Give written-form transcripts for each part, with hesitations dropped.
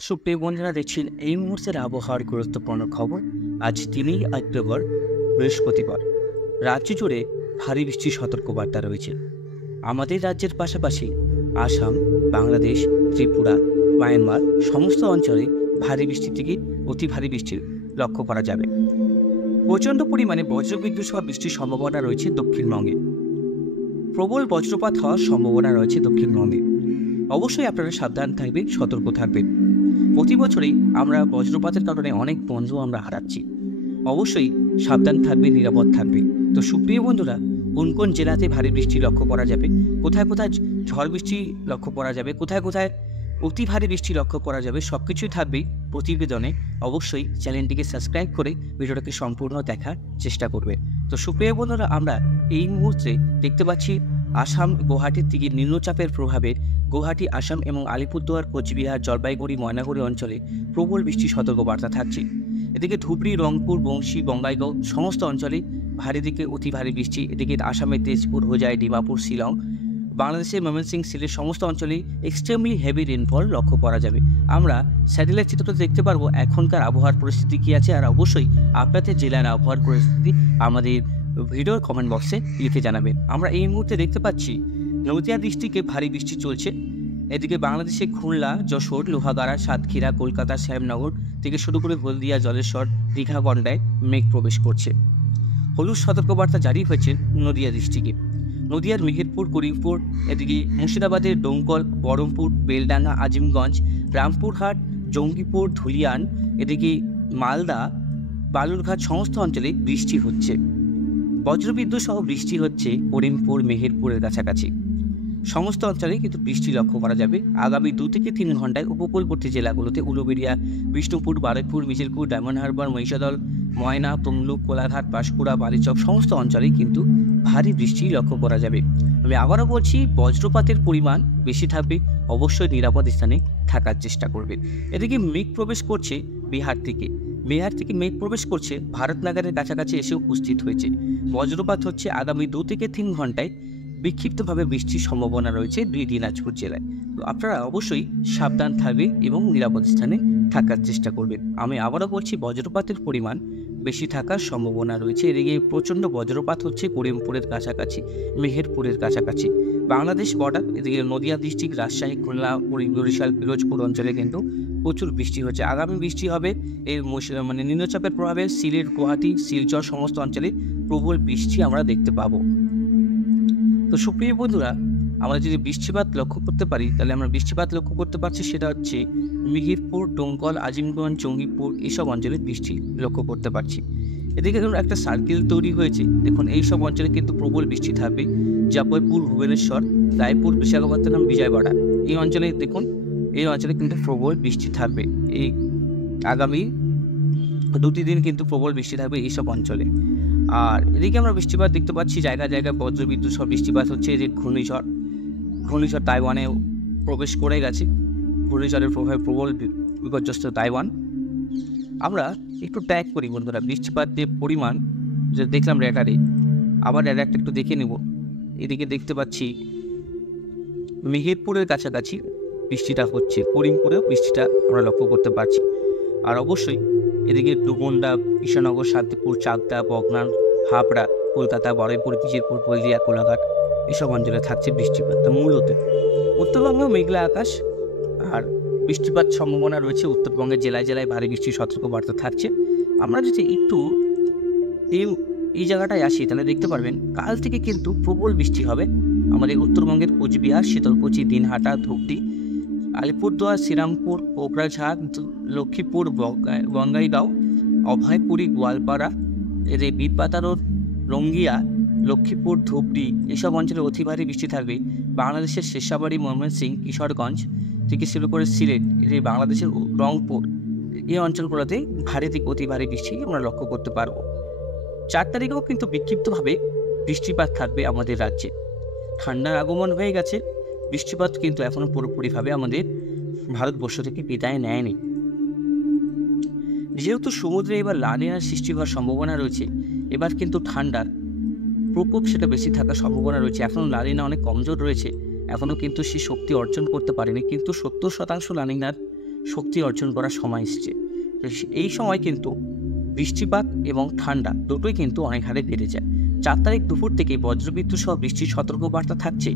সুপ্রিয় বন্ধুরা, দেখছেন এই মুহূর্তের আবহাওয়ার গুরুত্বপূর্ণ খবর। আজ 3 অক্টোবর, বৃহস্পতিবার। রাজ্য জুড়ে ভারী বৃষ্টির সতর্কবার্তা রয়েছে। আমাদের রাজ্যের পাশাপাশি আসাম, বাংলাদেশ, ত্রিপুরা, মায়ানমার সমস্ত অঞ্চলে ভারী বৃষ্টি থেকে অতি ভারী বৃষ্টির লক্ষ্য করা যাবে। প্রচণ্ড পরিমাণে বজ্রবিদ্যুৎ সহ বৃষ্টির সম্ভাবনা রয়েছে দক্ষিণবঙ্গে। প্রবল বজ্রপাত হওয়ার সম্ভাবনা রয়েছে দক্ষিণবঙ্গে। অবশ্যই আপনারা সাবধান থাকবেন, সতর্ক থাকবেন। প্রতি বছরই আমরা বজ্রপাতের কারণে অনেক বন্ধু আমরা হারাচ্ছি। অবশ্যই সাবধান থাকবে, নিরাপদ থাকবে। তো সুপ্রিয় বন্ধুরা, কোন কোন জেলাতে ভারী বৃষ্টি লক্ষ্য করা যাবে, কোথায় কোথায় ঝড় বৃষ্টি লক্ষ্য করা যাবে, কোথায় কোথায় অতি ভারী বৃষ্টি লক্ষ্য করা যাবে, সব কিছুই থাকবে প্রতিবেদনে। অবশ্যই চ্যানেলটিকে সাবস্ক্রাইব করে ভিডিওটাকে সম্পূর্ণ দেখার চেষ্টা করবে। তো সুপ্রিয় বন্ধুরা, আমরা এই মুহূর্তে দেখতে পাচ্ছি আসাম গুয়াহাটির দিকে নিম্নচাপের প্রভাবে গুয়াহাটি, আসাম এবং আলিপুরদুয়ার, কোচবিহার, জলপাইগুড়ি, ময়নাগুড়ি অঞ্চলে প্রবল বৃষ্টির সতর্কবার্তা থাকছে। এদিকে ধুবড়ি, রংপুর, বংশী, বঙ্গাইগাঁও সমস্ত অঞ্চলে ভারী থেকে অতি ভারী বৃষ্টি। এদিকে আসামের তেজপুর, হোজাই, ডিমাপুর, শিলং, বাংলাদেশের ময়মনসিংহ, সিলেট সমস্ত অঞ্চলেই এক্সট্রিমলি হেভি রেনফল লক্ষ্য করা যাবে। আমরা স্যাটেলাইট চিত্রতে দেখতে পারবো এখনকার আবহাওয়ার পরিস্থিতি কী আছে। আর অবশ্যই আপনাদের জেলার আবহাওয়ার পরিস্থিতি আমাদের ভিডিওর কমেন্ট বক্সে লিখে জানাবেন। আমরা এই মুহূর্তে দেখতে পাচ্ছি নদিয়া ডিস্ট্রিক্টে ভারী বৃষ্টি চলছে। এদিকে বাংলাদেশে খুলনা, যশোর, লোহাগাড়া, সাতক্ষীরা, কলকাতা, শ্যামনগর থেকে শুরু করে হলদিয়া, জলেশ্বর, দীঘা, গন্ডায় মেঘ প্রবেশ করছে। হলুদ সতর্কবার্তা জারি হয়েছে নদিয়া ডিস্ট্রিক্টে। নদিয়ার মেহেরপুর, করিমপুর, এদিকে মুর্শিদাবাদের ডোমকল, বহরমপুর, বেলডাঙ্গা, আজিমগঞ্জ, রামপুরহাট, জঙ্গিপুর, ধুলিয়ান, এদিকে মালদা, বালুরঘাট সমস্ত অঞ্চলে বৃষ্টি হচ্ছে। বজ্রবিদ্যুৎ সহ বৃষ্টি হচ্ছে করিমপুর, মেহেরপুরের কাছাকাছি সমস্ত অঞ্চলে কিন্তু বৃষ্টি লক্ষ্য করা যাবে। আগামী 2 থেকে 3 ঘন্টায় উপকূলবর্তী জেলাগুলোতে উলুবেড়িয়া, বিষ্ণুপুর, বারুইপুর, মিছিলপুর, ডায়মন্ড হারবার, মহিষাদল, ময়না, তমলুক, কোলাঘাট, পাঁশকুড়া, বালিচক সমস্ত অঞ্চলেই কিন্তু ভারী বৃষ্টি লক্ষ্য করা যাবে। আমি আবারও বলছি, বজ্রপাতের পরিমাণ বেশি থাকবে। অবশ্যই নিরাপদ স্থানে থাকার চেষ্টা করবেন। এদিকে মেঘ প্রবেশ করছে বিহার থেকে মেঘ প্রবেশ করছে ভারতনগরের কাছাকাছি এসে উপস্থিত হয়েছে। বজ্রপাত হচ্ছে আগামী 2 থেকে 3 ঘন্টায়। বিক্ষিপ্তভাবে বৃষ্টির সম্ভাবনা রয়েছে 2 দিনাজপুর জেলায়। তো আপনারা অবশ্যই সাবধান থাকবেন এবং নিরাপদ স্থানে থাকার চেষ্টা করবেন। আমি আবারও বলছি, বজ্রপাতের পরিমাণ বেশি থাকার সম্ভাবনা রয়েছে। এদিকে প্রচণ্ড বজ্রপাত হচ্ছে করিমপুরের কাছাকাছি, মেহেরপুরের কাছাকাছি, বাংলাদেশ বর্ডার। এদিকে নদিয়া ডিস্ট্রিক্ট, রাজশাহী, খুলনা, বরিশাল, পিরোজপুর অঞ্চলে কিন্তু প্রচুর বৃষ্টি হচ্ছে। আগামী বৃষ্টি হবে এর নিম্নচাপের প্রভাবে সিলেট, গুয়াহাটি, শিলচর সমস্ত অঞ্চলে প্রবল বৃষ্টি আমরা দেখতে পাবো। তো সুপ্রিয় বন্ধুরা, আমরা যদি বৃষ্টিপাত লক্ষ্য করতে পারি, তাহলে আমরা বৃষ্টিপাত লক্ষ্য করতে পারছি সেটা হচ্ছে মেহেরপুর, ডোমকল, আজিমগঞ্জ, জঙ্গিপুর এইসব অঞ্চলে বৃষ্টি লক্ষ্য করতে পারছি। এদিকে ধরুন একটা সার্কেল তৈরি হয়েছে। দেখুন, এইসব অঞ্চলে কিন্তু প্রবল বৃষ্টি থাকবে। জবলপুর, ভুবনেশ্বর, রায়পুর, বিশাখাপত্তনম, বিজয়ওয়াড়া এই অঞ্চলে দেখুন, এই অঞ্চলে কিন্তু প্রবল বৃষ্টি থাকবে। এই আগামী 2 দিন কিন্তু প্রবল বৃষ্টি থাকবে এইসব অঞ্চলে। আর এদিকে আমরা বৃষ্টিপাত দেখতে পাচ্ছি, জায়গায় জায়গায় বজ্রবিদ্যুৎ সব বৃষ্টিপাত হচ্ছে। যে ঘূর্ণিঝড় তাইওয়ানে প্রবেশ করে গেছে। ঘূর্ণিঝড়ের প্রভাবে প্রবল বিপর্যস্ত তাইওয়ান। আমরা একটু ট্র্যাক করি বন্ধুরা বৃষ্টিপাতের পরিমাণ, যে দেখলাম রেডারে, আবার রেডারটা একটু দেখে নেব। এদিকে দেখতে পাচ্ছি মেহেরপুরের কাছাকাছি বৃষ্টিটা হচ্ছে, করিমপুরেও বৃষ্টিটা আমরা লক্ষ্য করতে পারছি। আর অবশ্যই এদিকে ডুবন্ডা, কৃষ্ণনগর, শান্তিপুর, চাকদা, বগনান, হাবড়া, কলকাতা, বারুইপুর, বিজেপুর, হলদিয়া, কোলাঘাট এসব অঞ্চলে থাকছে বৃষ্টিপাত। মূলত উত্তরবঙ্গেও মেঘলা আকাশ আর বৃষ্টিপাত সম্ভাবনা রয়েছে। উত্তরবঙ্গের জেলায় জেলায় ভারী বৃষ্টির সতর্কবার্তা থাকছে। আমরা যদি একটু এই জায়গাটায় আসি, তাহলে দেখতে পারবেন কাল থেকে কিন্তু প্রবল বৃষ্টি হবে আমাদের উত্তরবঙ্গের কোচবিহার, শীতলকুচি, দিনহাটা, ধুবড়ি, আলিপুরদুয়ার, শ্রীরামপুর, কোকরাঝাড়, লক্ষ্মীপুর, বঙ্গাইগাঁও, অভয়পুরী, গোয়ালপাড়া, এদের বীরপাতারোর, রঙ্গিয়া, লক্ষ্মীপুর, ধুবড়ি এসব অঞ্চলে অতি ভারী বৃষ্টি থাকবে। বাংলাদেশের শেষাবাড়ি, ময়মনসিংহ, কিশোরগঞ্জ থেকে শুরু করে সিলেট, এদের বাংলাদেশের রংপুর এই অঞ্চলগুলোতে ভারী থেকে অতি ভারী বৃষ্টি আমরা লক্ষ্য করতে পারবো। 4 তারিখেও কিন্তু বিক্ষিপ্তভাবে বৃষ্টিপাত থাকবে আমাদের রাজ্যে। ঠান্ডার আগমন হয়ে গেছে, বৃষ্টিপাত কিন্তু এখনও পুরোপুরিভাবে আমাদের ভারতবর্ষ থেকে বিদায় নেয়নি। যেহেতু সমুদ্রে এবার লানিনার সৃষ্টি হওয়ার সম্ভাবনা রয়েছে, এবার কিন্তু ঠান্ডার প্রকোপ সেটা বেশি থাকার সম্ভাবনা রয়েছে। এখনও লানিনা অনেক কমজোর রয়েছে, এখনও কিন্তু সে শক্তি অর্জন করতে পারেনি। কিন্তু 70% লানিনার শক্তি অর্জন করার সময় এসছে। তো এই সময় কিন্তু বৃষ্টিপাত এবং ঠান্ডা দুটোই কিন্তু অনেক হারে বেড়ে যায়। 4 তারিখ দুপুর থেকে বজ্রবিদ্যুৎ সহ বৃষ্টির সতর্কবার্তা থাকছে।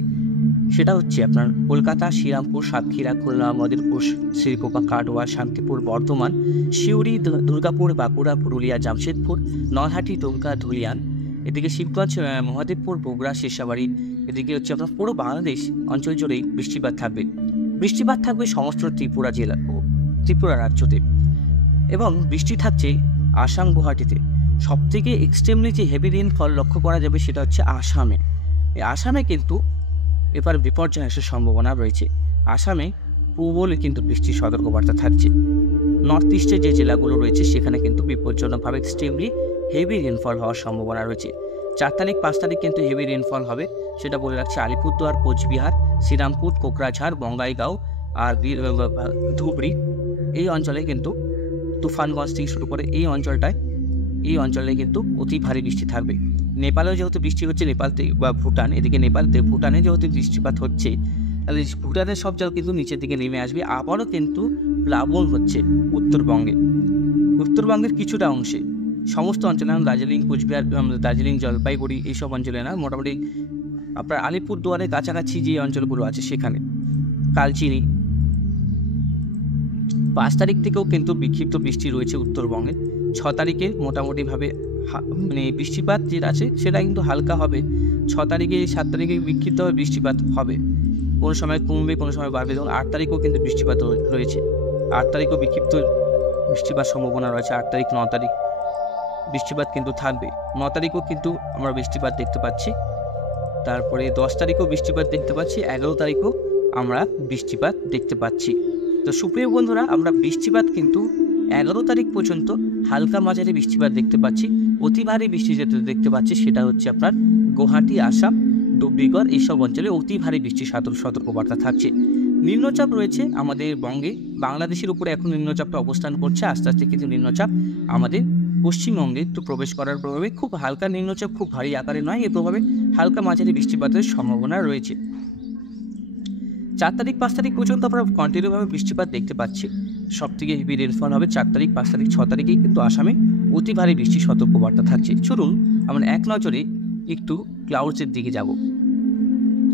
সেটা হচ্ছে আপনার কলকাতা, শ্রীরামপুর, সাতক্ষীরা, খুলনা, মদিরপুর, শ্রীরকোপা, কাটোয়া, শান্তিপুর, বর্ধমান, সিউড়ি, দুর্গাপুর, বাঁকুড়া, পুরুলিয়া, জামশেদপুর, নলহাটি, দুমকা, ধুলিয়ান, এদিকে শিবগঞ্জ, মহাদেবপুর, বগুড়া, শেষাবাড়ি, এদিকে হচ্ছে আপনার পুরো বাংলাদেশ অঞ্চল জুড়েই বৃষ্টিপাত থাকবে। বৃষ্টিপাত থাকবে সমস্ত ত্রিপুরা জেলা ও ত্রিপুরা রাজ্যতে, এবং বৃষ্টি থাকছে আসাম, গুয়াহাটিতে। সবথেকে এক্সট্রিমলি যে হেভি রেইনফল লক্ষ্য করা যাবে সেটা হচ্ছে আসামে। এই আসামে কিন্তু এবার বিপর্যয় আসার সম্ভাবনা রয়েছে। আসামে প্রবল কিন্তু বৃষ্টির সতর্কবার্তা থাকছে। নর্থ ইস্টে যে জেলাগুলো রয়েছে সেখানে কিন্তু বিপজ্জনকভাবে এক্সট্রিমলি হেভি রেইনফল হওয়ার সম্ভাবনা রয়েছে। 4 তারিখ 5 তারিখ কিন্তু হেভি রেইনফল হবে, সেটা বলে রাখছে আলিপুরদুয়ার, কোচবিহার, শ্রীরামপুর, কোকরাঝাড়, বঙ্গাইগাঁও আর ধুবড়ি, এই অঞ্চলে কিন্তু তুফানগঞ্জ থেকে শুরু করে এই অঞ্চলে কিন্তু অতি ভারী বৃষ্টি থাকবে। নেপালেও যেহেতু বৃষ্টি হচ্ছে, নেপাল থেকে বা ভুটান, এদিকে ভুটানে যেহেতু বৃষ্টিপাত হচ্ছে, তাহলে ভুটানের সব জল কিন্তু নিচের দিকে নেমে আসবে। আবারও কিন্তু প্লাবন হচ্ছে উত্তরবঙ্গের কিছুটা অংশে, সমস্ত অঞ্চলে না, দার্জিলিং, কোচবিহার, দার্জিলিং, জলপাইগুড়ি এইসব অঞ্চলে না, মোটামুটি আপনার আলিপুরদুয়ারের কাছাকাছি যে অঞ্চলগুলো আছে সেখানে, কালচিনি। 5 তারিখ থেকেও কিন্তু বিক্ষিপ্ত বৃষ্টি রয়েছে উত্তরবঙ্গে। 6 তারিখে মোটামুটিভাবে মানে বৃষ্টিপাত যেটা আছে সেটা কিন্তু হালকা হবে। 6 তারিখে 7 তারিখে বিক্ষিপ্তভাবে বৃষ্টিপাত হবে, কোনো সময় কমবে, কোনো সময় বাড়বে। এবং 8 তারিখেও কিন্তু বৃষ্টিপাত রয়েছে। 8 তারিখও বিক্ষিপ্ত বৃষ্টিপাত সম্ভাবনা রয়েছে। 8 তারিখ 9 তারিখ বৃষ্টিপাত কিন্তু থাকবে। 9 তারিখও কিন্তু আমরা বৃষ্টিপাত দেখতে পাচ্ছি। তারপরে 10 তারিখও বৃষ্টিপাত দেখতে পাচ্ছি। 11 তারিখও আমরা বৃষ্টিপাত দেখতে পাচ্ছি। তো সুপ্রিয় বন্ধুরা, আমরা বৃষ্টিপাত কিন্তু 11 তারিখ পর্যন্ত হালকা মাঝারি বৃষ্টিপাত দেখতে পাচ্ছি। অতি ভারী বৃষ্টি যেটা দেখতে পাচ্ছি সেটা হচ্ছে আপনার গুয়াহাটি, আসাম, ডিব্রুগড় এইসব অঞ্চলে অতি ভারী বৃষ্টির সতর্কবার্তা থাকছে। নিম্নচাপ রয়েছে আমাদের বঙ্গে, বাংলাদেশের উপরে এখন নিম্নচাপটা অবস্থান করছে। আস্তে আস্তে কিন্তু নিম্নচাপ আমাদের পশ্চিমবঙ্গে একটু প্রবেশ করার প্রভাবে, খুব হালকা নিম্নচাপ, খুব ভারী আকারে নয়, এর প্রভাবে হালকা মাঝারি বৃষ্টিপাতের সম্ভাবনা রয়েছে। 4 তারিখ 5 তারিখ পর্যন্ত আমরা কন্টিনিউভাবে বৃষ্টিপাত দেখতে পাচ্ছি। সবথেকে হেভি রেনফল হবে 4 তারিখ 5 তারিখ 6 তারিখেই কিন্তু আসামে অতি ভারী বৃষ্টির সতর্কবার্তা থাকছে। চলুন আমরা এক নজরে একটু ক্লাউডসের দিকে যাব।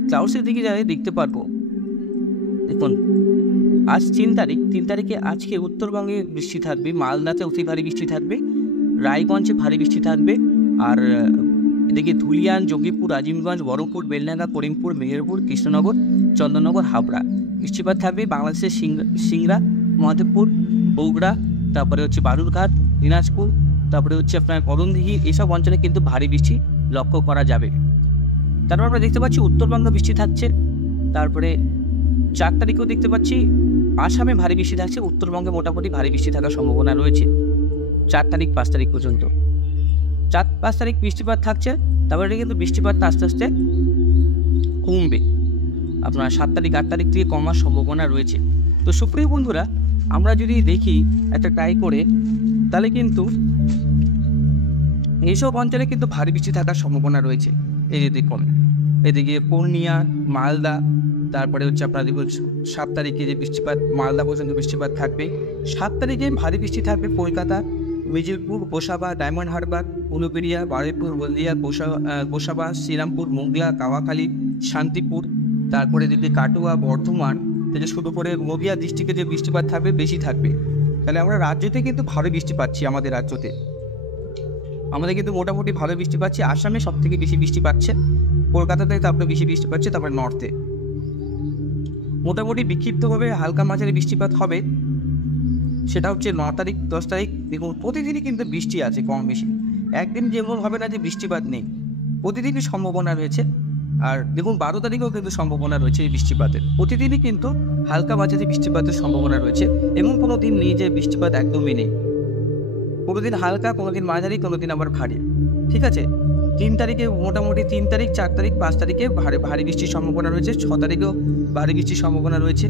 ক্লাউডসের দিকে যাই দেখতে পারবো, দেখুন আজ 3 তারিখে আজকে উত্তরবঙ্গে বৃষ্টি থাকবে, মালদাতে অতি ভারী বৃষ্টি থাকবে, রায়গঞ্জে ভারী বৃষ্টি থাকবে, আর এদিকে ধুলিয়ান, জঙ্গিপুর, আজিমগঞ্জ, বহরমপুর, বেলডাঙ্গা, করিমপুর, মেহেরপুর, কৃষ্ণনগর, চন্দননগর, হাবড়া বৃষ্টিপাত থাকবে। বাংলাদেশের সিংড়া, মহাদেবপুর, বগুড়া, তারপরে হচ্ছে বালুরঘাট, দিনাজপুর, তারপরে হচ্ছে আপনার করণদিঘি, এসব অঞ্চলে কিন্তু ভারী বৃষ্টি লক্ষ্য করা যাবে। তারপর আমরা দেখতে পাচ্ছি উত্তরবঙ্গে বৃষ্টি থাকছে। তারপরে 4 তারিখেও দেখতে পাচ্ছি আসামে ভারী বৃষ্টি থাকছে, উত্তরবঙ্গে মোটামুটি ভারী বৃষ্টি থাকার সম্ভাবনা রয়েছে 4 তারিখ 5 তারিখ পর্যন্ত। 4-5 তারিখ বৃষ্টিপাত থাকছে, তারপরে কিন্তু বৃষ্টিপাতটা আস্তে আস্তে কমবে। আপনার 7 তারিখ 8 তারিখ থেকে কমার সম্ভাবনা রয়েছে। তো সুপ্রিয় বন্ধুরা, আমরা যদি দেখি একটা ট্রাই করে, তাহলে কিন্তু এইসব অঞ্চলে কিন্তু ভারী বৃষ্টি থাকার সম্ভাবনা রয়েছে। এই যে দেখুন, এদিকে পূর্ণিয়া, মালদা, তারপরে হচ্ছে আপনার দেখুন 7 তারিখে যে বৃষ্টিপাত, মালদা পর্যন্ত বৃষ্টিপাত থাকবে। 7 তারিখে ভারী বৃষ্টি থাকবে কলকাতা, মিজিলপুর, গোসাবা, ডায়মন্ড হারবার, উলুবেড়িয়া, বারুইপুর, হলদিয়া, গোসাবা, শ্রীরামপুর, মোগলা, কাওয়াখালী, শান্তিপুর, তারপরে যদি কাটোয়া, বর্ধমান থেকে শুরু করে নদিয়া ডিস্ট্রিক্টে যে বৃষ্টিপাত থাকবে বেশি থাকবে। তাহলে আমরা রাজ্যতে কিন্তু ভালো বৃষ্টি পাচ্ছি। আমাদের রাজ্যতে আমাদের কিন্তু মোটামুটি ভালো বৃষ্টি পাচ্ছি। আসামে সব থেকে বেশি বৃষ্টি পাচ্ছে, কলকাতাতে তারপরে বেশি বৃষ্টি পাচ্ছে, তারপরে নর্থে মোটামুটি বিক্ষিপ্তভাবে হালকা মাঝারি বৃষ্টিপাত হবে। সেটা হচ্ছে 9 তারিখ 10 তারিখ। দেখুন প্রতিদিনই কিন্তু বৃষ্টি আছে কম বেশি, একদিন যেমন হবে না যে বৃষ্টিপাত নেই, প্রতিদিনই সম্ভাবনা রয়েছে। আর দেখুন 12 তারিখেও কিন্তু সম্ভাবনা রয়েছে এই বৃষ্টিপাতের। প্রতিদিনই কিন্তু হালকা মাঝারি বৃষ্টিপাতের সম্ভাবনা রয়েছে, এমন কোনো দিন নেই যে বৃষ্টিপাত একদমই নেই। কোনো দিন হালকা, কোনো দিন মাঝারি, কোনো দিন আবার ভারী। ঠিক আছে, 3 তারিখে মোটামুটি 3 তারিখ 4 তারিখ 5 তারিখে ভারী বৃষ্টির সম্ভাবনা রয়েছে। 6 তারিখেও ভারী বৃষ্টির সম্ভাবনা রয়েছে।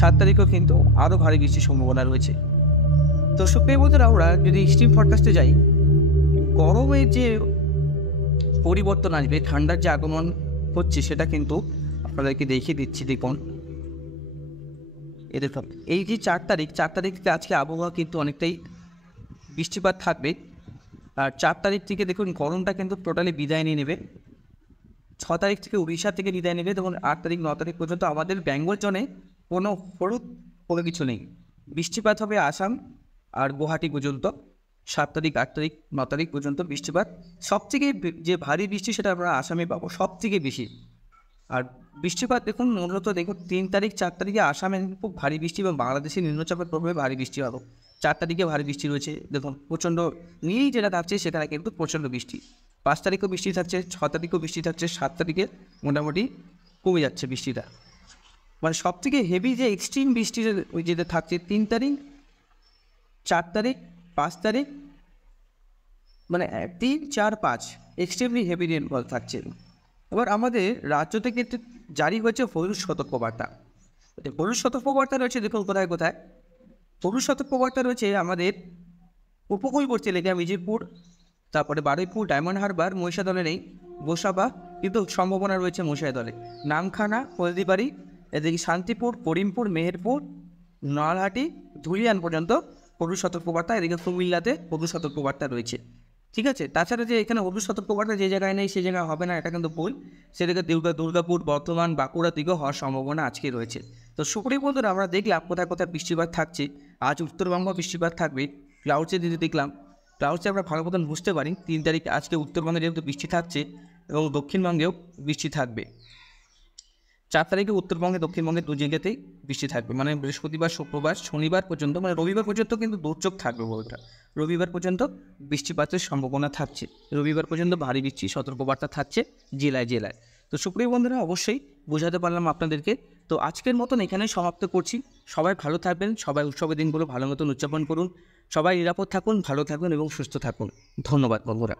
7 তারিখেও কিন্তু আরও ভারী বৃষ্টির সম্ভাবনা রয়েছে। তো সুপ্রিয় বন্ধুরা, আমরা যদি এক্সট্রিম ফরকাস্টে যাই, গরমের যে পরিবর্তন আসবে, ঠান্ডার যে আগমন হচ্ছে, সেটা কিন্তু আপনাদেরকে দেখিয়ে দিচ্ছি। দেখুন এদের এই যে 4 তারিখ থেকে আজকে আবহাওয়া কিন্তু অনেকটাই বৃষ্টিপাত থাকবে। আর 4 তারিখ থেকে দেখুন গরমটা কিন্তু টোটালি বিদায় নিয়ে নেবে। 6 তারিখ থেকে উড়িষ্যা থেকে বিদায় নেবে। তখন 8 তারিখ 9 তারিখ পর্যন্ত আমাদের বেঙ্গল জোনে কোনো কিছু নেই। বৃষ্টিপাত হবে আসাম আর গুয়াহাটি পর্যন্ত। 7 তারিখ 8 তারিখ 9 তারিখ পর্যন্ত বৃষ্টিপাত। সবথেকে যে ভারী বৃষ্টি সেটা আমরা আসামে পাবো সবথেকে বেশি। আর বৃষ্টিপাত দেখুন মূলত দেখুন 3 তারিখ 4 তারিখে আসামে খুব ভারী বৃষ্টি এবং বাংলাদেশের নিম্নচাপের প্রভাবে ভারী বৃষ্টি হবে। 4 তারিখে ভারী বৃষ্টি রয়েছে, দেখুন প্রচণ্ড নিয়েই যেটা থাকছে সেখানে কিন্তু প্রচণ্ড বৃষ্টি। 5 তারিখেও বৃষ্টি থাকছে, 6 তারিখেও বৃষ্টি থাকছে, 7 তারিখে মোটামুটি কমে যাচ্ছে বৃষ্টিটা। মানে সবথেকে হেভি যে এক্সট্রিম বৃষ্টি ওই যেটা থাকছে 3 তারিখ 4 তারিখ 5 তারিখ, মানে 3, 4, 5 এক্সট্রিমলি হেভি রেনফল থাকছে। এবার আমাদের রাজ্য থেকে জারি হয়েছে হলুদ সতর্কবার্তা। হলুদ সতর্কবার্তা রয়েছে দেখুন কোথায় কোথায়। হলুদ সতর্কবার্তা রয়েছে আমাদের উপকূলবর্তী এলাকা মিজিরপুর, তারপরে বারুইপুর, ডায়মন্ড হারবার, মহিষাদলে নেই, গোসাবা কিন্তু সম্ভাবনা রয়েছে মহিষাদলে, নামখানা, হলদিবাড়ি, এদিকে শান্তিপুর, করিমপুর, মেহেরপুর, নলহাটি, ধুলিয়ান পর্যন্ত হলুদ সতর্কবার্তা। এদিকে কুমিল্লাতে হলুদ সতর্কবার্তা রয়েছে। ঠিক আছে, তাছাড়া যে এখানে হলুদ সতর্কবার্তা যে জায়গায় নেই সে জায়গায় হবে না, এটা কিন্তু ভুল। সেদিকে দুর্গাপুর, বর্ধমান, বাঁকুড়ার দিকেও হওয়ার সম্ভাবনা আজকে রয়েছে। তো সুপ্রিয় বন্ধুরা, আমরা দেখলাম কোথায় কোথায় বৃষ্টিপাত থাকছে। আজ উত্তরবঙ্গ বৃষ্টিপাত থাকবে। ক্লাউডসে যদি দেখলাম, ক্লাউডসে আমরা ভালো মতন বুঝতে পারি 3 তারিখ আজকে উত্তরবঙ্গে যেহেতু বৃষ্টি থাকছে এবং দক্ষিণবঙ্গেও বৃষ্টি থাকবে। 4 তারিখে উত্তরবঙ্গে দক্ষিণবঙ্গে 2 জায়গাতেই বৃষ্টি থাকবে। মানে বৃহস্পতিবার, শুক্রবার, শনিবার পর্যন্ত, মানে রবিবার পর্যন্ত কিন্তু দুর্যোগ থাকবে বলটা। রবিবার পর্যন্ত বৃষ্টিপাতের সম্ভাবনা থাকছে। রবিবার পর্যন্ত ভারী বৃষ্টি সতর্কবার্তা থাকছে জেলায় জেলায়। তো সুপ্রিয় বন্ধুরা, অবশ্যই বোঝাতে পারলাম আপনাদেরকে। তো আজকের মতন এখানেই সমাপ্ত করছি। সবাই ভালো থাকবেন, সবাই উৎসবের দিনগুলো ভালো মতন উদযাপন করুন, সবাই নিরাপদ থাকুন, ভালো থাকুন এবং সুস্থ থাকুন। ধন্যবাদ বন্ধুরা।